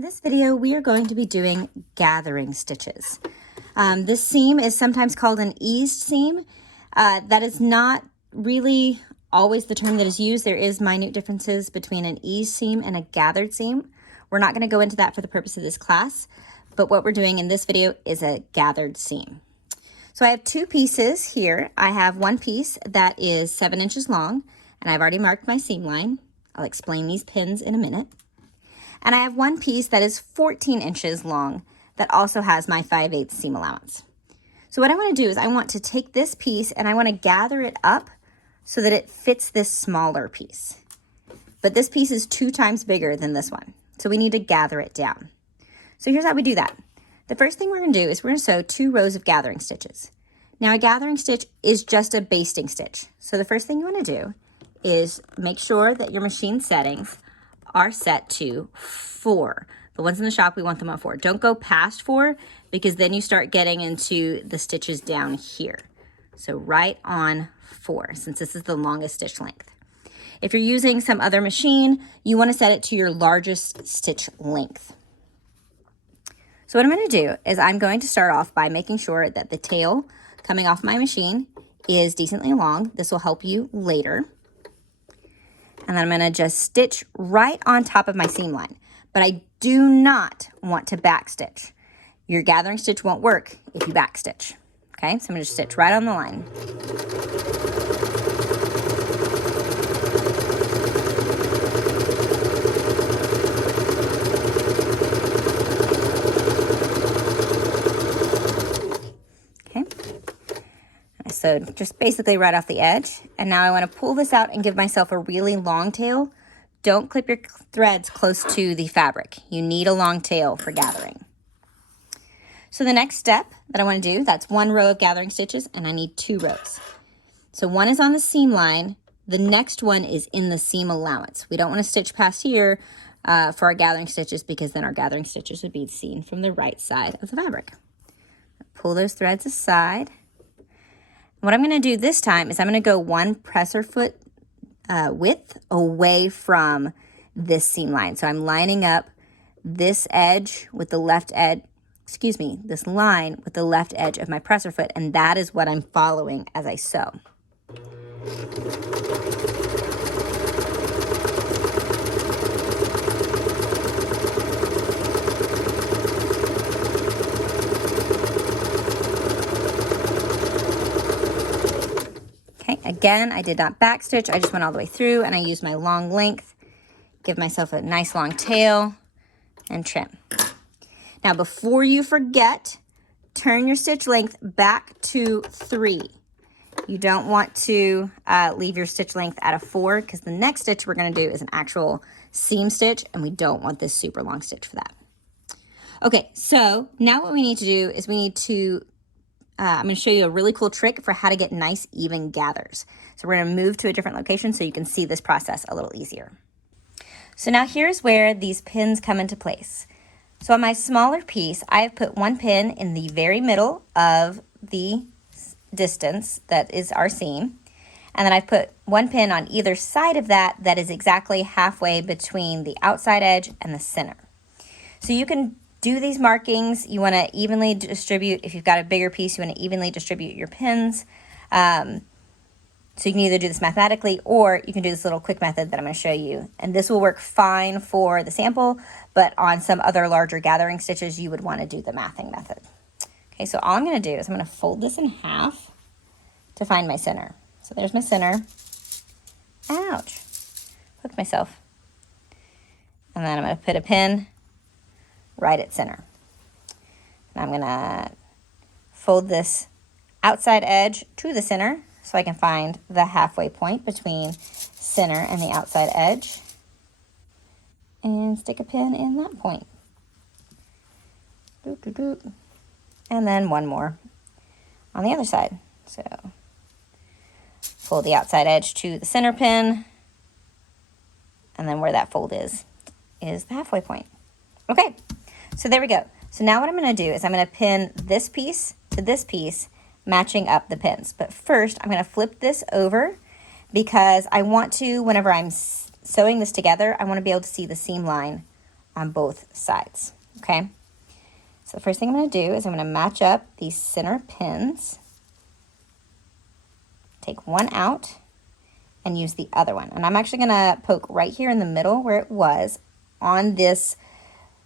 In this video, we are going to be doing gathering stitches. This seam is sometimes called an eased seam. That is not really always the term that is used. There is minute differences between an eased seam and a gathered seam. We're not going to go into that for the purpose of this class, but what we're doing in this video is a gathered seam. So I have two pieces here. I have one piece that is 7 inches long, and I've already marked my seam line. I'll explain these pins in a minute. And I have one piece that is 14 inches long that also has my 5/8 seam allowance. So what I want to do is I want to take this piece and I want to gather it up so that it fits this smaller piece. But this piece is 2 times bigger than this one. So we need to gather it down. So here's how we do that. The first thing we're going to do is we're going to sew 2 rows of gathering stitches. Now a gathering stitch is just a basting stitch. So the first thing you want to do is make sure that your machine settings are set to 4. The ones in the shop, we want them on 4. Don't go past 4 because then you start getting into the stitches down here. So right on 4, since this is the longest stitch length. If you're using some other machine, you want to set it to your largest stitch length. So what I'm going to do is I'm going to start off by making sure that the tail coming off my machine is decently long. This will help you later. And then I'm going to just stitch right on top of my seam line. But I do not want to back stitch. Your gathering stitch won't work if you back stitch. Okay, so I'm going to stitch right on the line. So just basically right off the edge. And now I want to pull this out and give myself a really long tail. Don't clip your threads close to the fabric. You need a long tail for gathering. So the next step that I want to do, that's 1 row of gathering stitches, and I need 2 rows. So one is on the seam line. The next one is in the seam allowance. We don't want to stitch past here for our gathering stitches because then our gathering stitches would be seen from the right side of the fabric. Pull those threads aside. What I'm going to do this time is I'm going to go 1 presser foot width away from this seam line. So I'm lining up this edge with the left edge, this line with the left edge of my presser foot, and that is what I'm following as I sew. Again, I did not back stitch. I just went all the way through and I used my long length, give myself a nice long tail and trim. Now, before you forget, turn your stitch length back to 3. You don't want to leave your stitch length at a 4 because the next stitch we're going to do is an actual seam stitch and we don't want this super long stitch for that. Okay, so now what we need to do is we need to I'm going to show you a really cool trick for how to get nice even gathers. So we're going to move to a different location so you can see this process a little easier. So now here's where these pins come into place. So on my smaller piece, I have put 1 pin in the very middle of the distance that is our seam. And then I've put 1 pin on either side of that that is exactly halfway between the outside edge and the center. So you can do these markings. You want to evenly distribute. If you've got a bigger piece, you want to evenly distribute your pins. So you can either do this mathematically or you can do this little quick method that I'm going to show you. And this will work fine for the sample, but on some other larger gathering stitches, you would want to do the mathing method. Okay, so all I'm going to do is I'm going to fold this in half to find my center. So there's my center. Ouch. Hooked myself. And then I'm going to put a pin right at center. And I'm going to fold this outside edge to the center so I can find the halfway point between center and the outside edge and stick a pin in that point. Doop, doop, doop. And then 1 more on the other side. So fold the outside edge to the center pin, and then where that fold is the halfway point. Okay. So there we go. So now what I'm going to do is I'm going to pin this piece to this piece, matching up the pins. But first, I'm going to flip this over because I want to, whenever I'm sewing this together, I want to be able to see the seam line on both sides, okay? So the first thing I'm going to do is I'm going to match up these center pins, take one out, and use the other one. And I'm actually going to poke right here in the middle where it was on this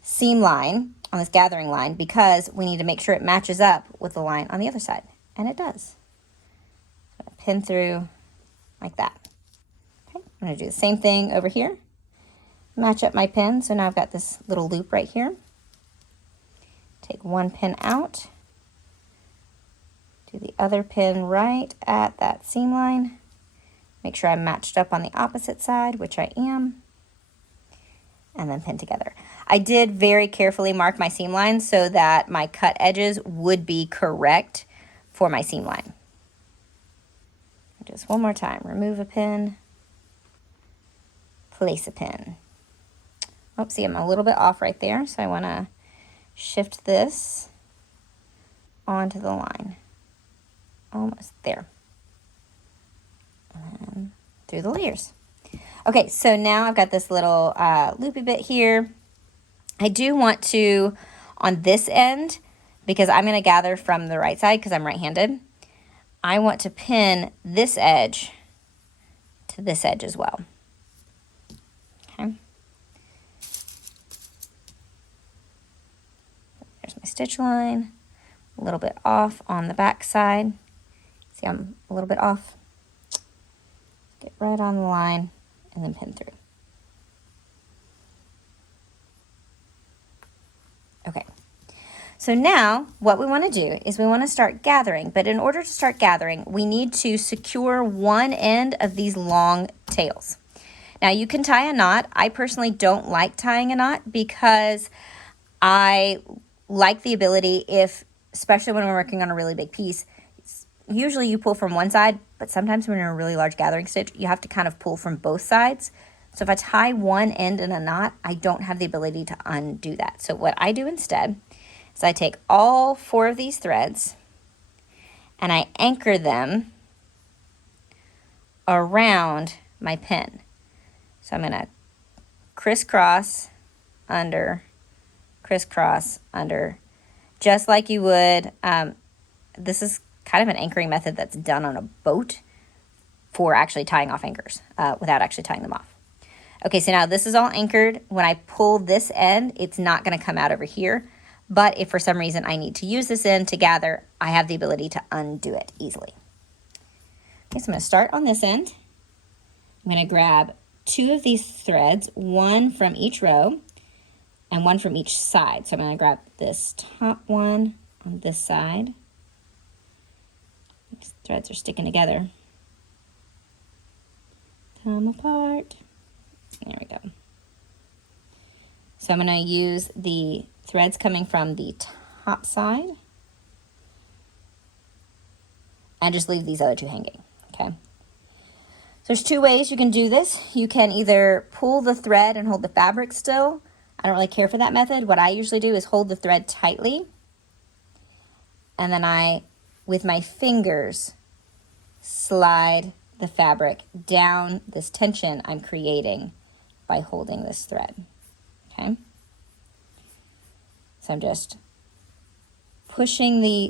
seam line, on this gathering line, because we need to make sure it matches up with the line on the other side. And it does. So pin through like that. Okay, I'm going to do the same thing over here. Match up my pin, so now I've got this little loop right here. Take one pin out. Do the other pin right at that seam line. Make sure I'm matched up on the opposite side, which I am, and then pin together. I did very carefully mark my seam line so that my cut edges would be correct for my seam line. Just one more time, remove a pin, place a pin. Oh, see, I'm a little bit off right there, so I want to shift this onto the line. Almost there. And through the layers. Okay, so now I've got this little loopy bit here. I do want to, on this end, because I'm going to gather from the right side because I'm right-handed, I want to pin this edge to this edge as well. Okay. There's my stitch line, a little bit off on the back side. See, I'm a little bit off. Get right on the line and then pin through. Okay, so now what we want to do is we want to start gathering, but in order to start gathering, we need to secure one end of these long tails. Now you can tie a knot. I personally don't like tying a knot because I like the ability, especially when we're working on a really big piece, usually you pull from one side, but sometimes when you're in a really large gathering stitch, you have to kind of pull from both sides. So if I tie one end in a knot, I don't have the ability to undo that. So what I do instead is I take all 4 of these threads and I anchor them around my pin. So I'm going to crisscross, under, crisscross, under, just like you would. This is kind of an anchoring method that's done on a boat for actually tying off anchors without actually tying them off. Okay, so now this is all anchored. When I pull this end, it's not going to come out over here. But if for some reason I need to use this end to gather, I have the ability to undo it easily. Okay, so I'm going to start on this end. I'm going to grab 2 of these threads, one from each row and one from each side. So I'm going to grab this top one on this side. These threads are sticking together. Come apart. There we go. So I'm going to use the threads coming from the top side and just leave these other 2 hanging, okay? So there's 2 ways you can do this. You can either pull the thread and hold the fabric still. I don't really care for that method. What I usually do is hold the thread tightly, and then I, with my fingers, slide the fabric down this tension I'm creating by holding this thread, okay? So I'm just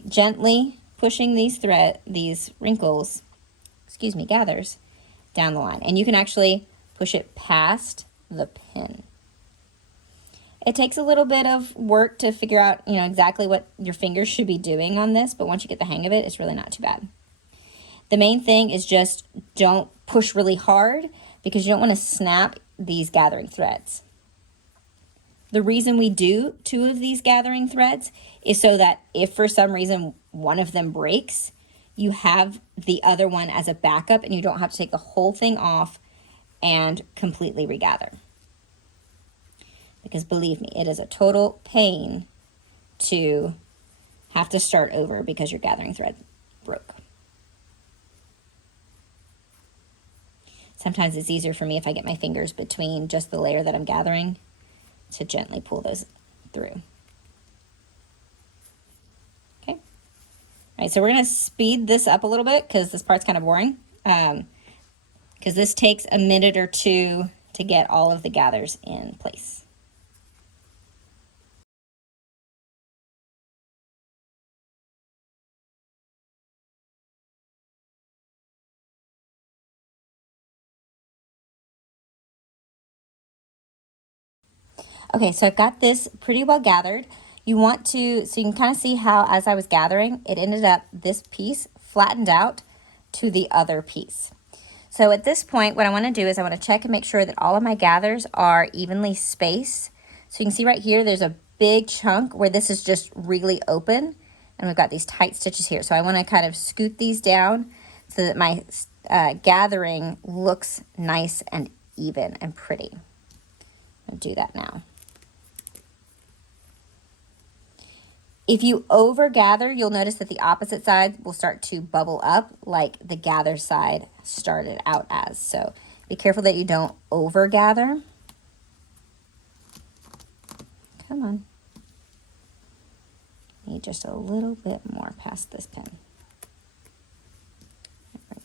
gently pushing these wrinkles, gathers down the line. And you can actually push it past the pin. It takes a little bit of work to figure out, exactly what your fingers should be doing on this, but once you get the hang of it, it's really not too bad. The main thing is just don't push really hard because you don't want to snap these gathering threads. The reason we do 2 of these gathering threads is so that if for some reason one of them breaks, you have the other one as a backup and you don't have to take the whole thing off and completely regather. Because believe me, it is a total pain to have to start over because your gathering thread broke. Sometimes it's easier for me if I get my fingers between just the layer that I'm gathering to gently pull those through. Okay. All right, so we're going to speed this up a little bit because this part's kind of boring. Because this takes a minute or 2 to get all of the gathers in place. Okay, so I've got this pretty well gathered. You want to, so you can kind of see how as I was gathering, it ended up this piece flattened out to the other piece. So at this point, what I want to do is I want to check and make sure that all of my gathers are evenly spaced. So you can see right here, there's a big chunk where this is just really open, and we've got these tight stitches here. So I want to kind of scoot these down so that my gathering looks nice and even and pretty. I'll do that now. If you over gather, you'll notice that the opposite side will start to bubble up like the gather side started out as. So be careful that you don't over gather. Come on. Need just a little bit more past this pin. There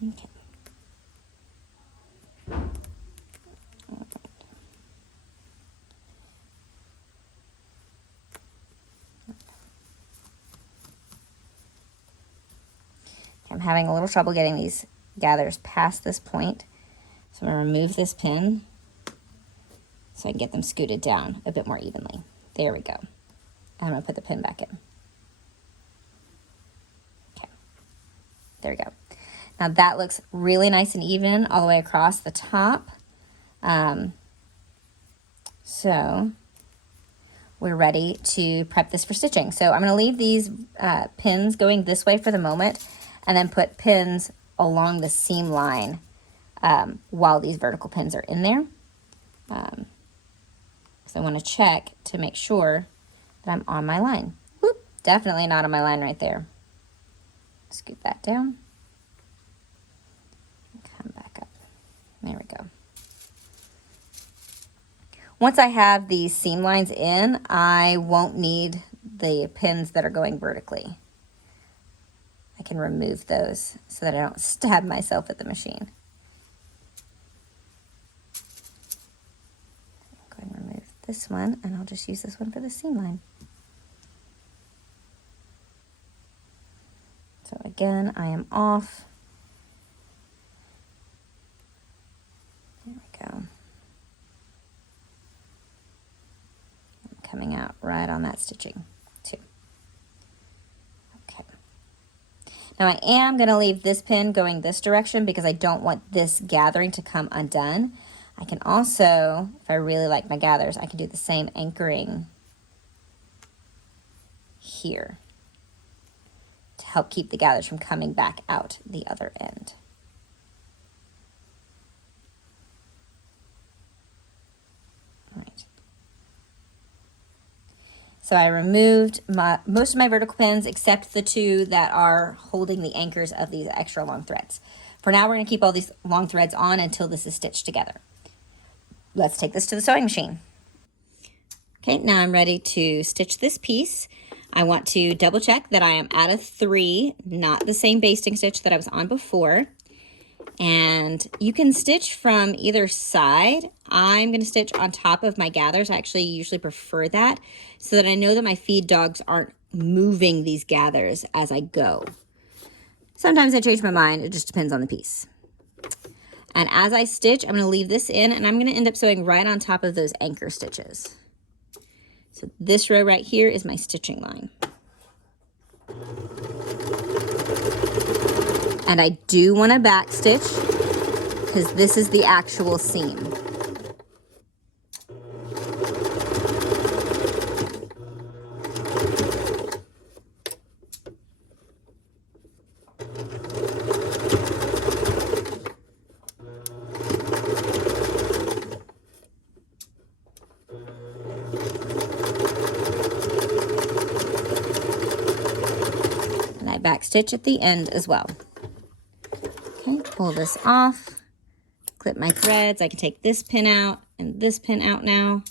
we go. Okay. I'm having a little trouble getting these gathers past this point. So I'm going to remove this pin so I can get them scooted down a bit more evenly. There we go. I'm going to put the pin back in. Okay. There we go. Now that looks really nice and even all the way across the top. So we're ready to prep this for stitching. So I'm going to leave these pins going this way for the moment, and then put pins along the seam line while these vertical pins are in there. So I want to check to make sure that I'm on my line. Whoop, definitely not on my line right there. Scoot that down. Come back up. There we go. Once I have these seam lines in, I won't need the pins that are going vertically. I can remove those so that I don't stab myself at the machine. I'm going to remove this one, and I'll just use this one for the seam line. So again, I am off. There we go. I'm coming out right on that stitching too. Okay. Now I am going to leave this pin going this direction because I don't want this gathering to come undone. I can also, if I really like my gathers, I can do the same anchoring here to help keep the gathers from coming back out the other end. All right. So I removed most of my vertical pins except the two that are holding the anchors of these extra long threads. For now, we're going to keep all these long threads on until this is stitched together. Let's take this to the sewing machine. Okay, now I'm ready to stitch this piece. I want to double check that I am at a 3, not the same basting stitch that I was on before. And you can stitch from either side. I'm going to stitch on top of my gathers. I actually usually prefer that so that I know that my feed dogs aren't moving these gathers as I go. Sometimes I change my mind. It just depends on the piece. And as I stitch, I'm going to leave this in, and I'm going to end up sewing right on top of those anchor stitches. So this row right here is my stitching line. And I do want to back stitch because this is the actual seam. And I back stitch at the end as well. Okay, pull this off, clip my threads. I can take this pin out and this pin out now.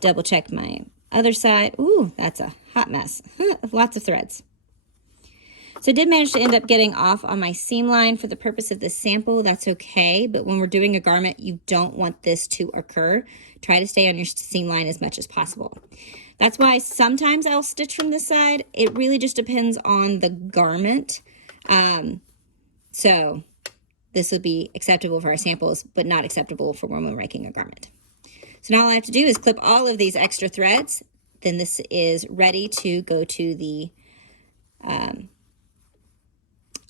Double check my other side. Ooh, that's a hot mess. Lots of threads. So I did manage to end up getting off on my seam line for the purpose of this sample. That's okay, but when we're doing a garment, you don't want this to occur. Try to stay on your seam line as much as possible. That's why sometimes I'll stitch from this side. It really just depends on the garment. So this would be acceptable for our samples, but not acceptable for when we're making a garment. So now all I have to do is clip all of these extra threads. Then this is ready to go to the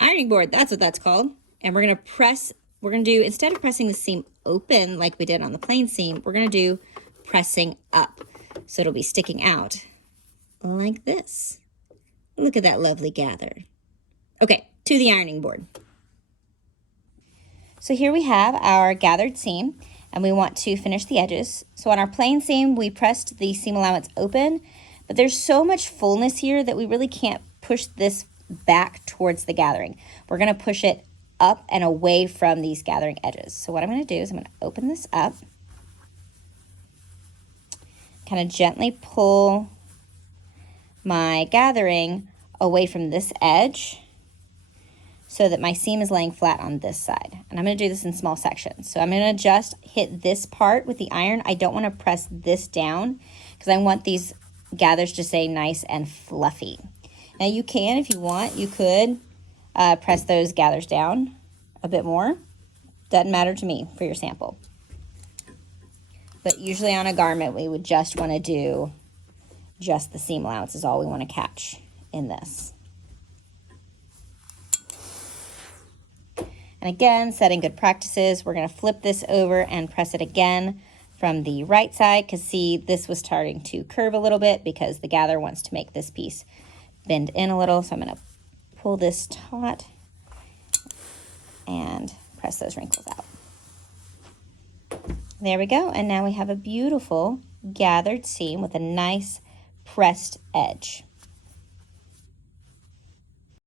ironing board. That's what that's called. And we're going to do, instead of pressing the seam open like we did on the plain seam, we're going to do pressing up. So it'll be sticking out like this. Look at that lovely gather. Okay, to the ironing board. So here we have our gathered seam, and we want to finish the edges. So on our plain seam, we pressed the seam allowance open, but there's so much fullness here that we really can't push this back towards the gathering. We're going to push it up and away from these gathering edges. So what I'm going to do is I'm going to open this up, kind of gently pull my gathering away from this edge so that my seam is laying flat on this side. And I'm going to do this in small sections. So I'm going to just hit this part with the iron. I don't want to press this down because I want these gathers to stay nice and fluffy. Now you can, if you want, you could press those gathers down a bit more. Doesn't matter to me for your sample. But usually on a garment, we would just want to do just the seam allowance is all we want to catch in this. And again, setting good practices, we're going to flip this over and press it again from the right side, because see, this was starting to curve a little bit because the gather wants to make this piece bend in a little. So I'm going to pull this taut and press those wrinkles out. There we go. And now we have a beautiful gathered seam with a nice pressed edge.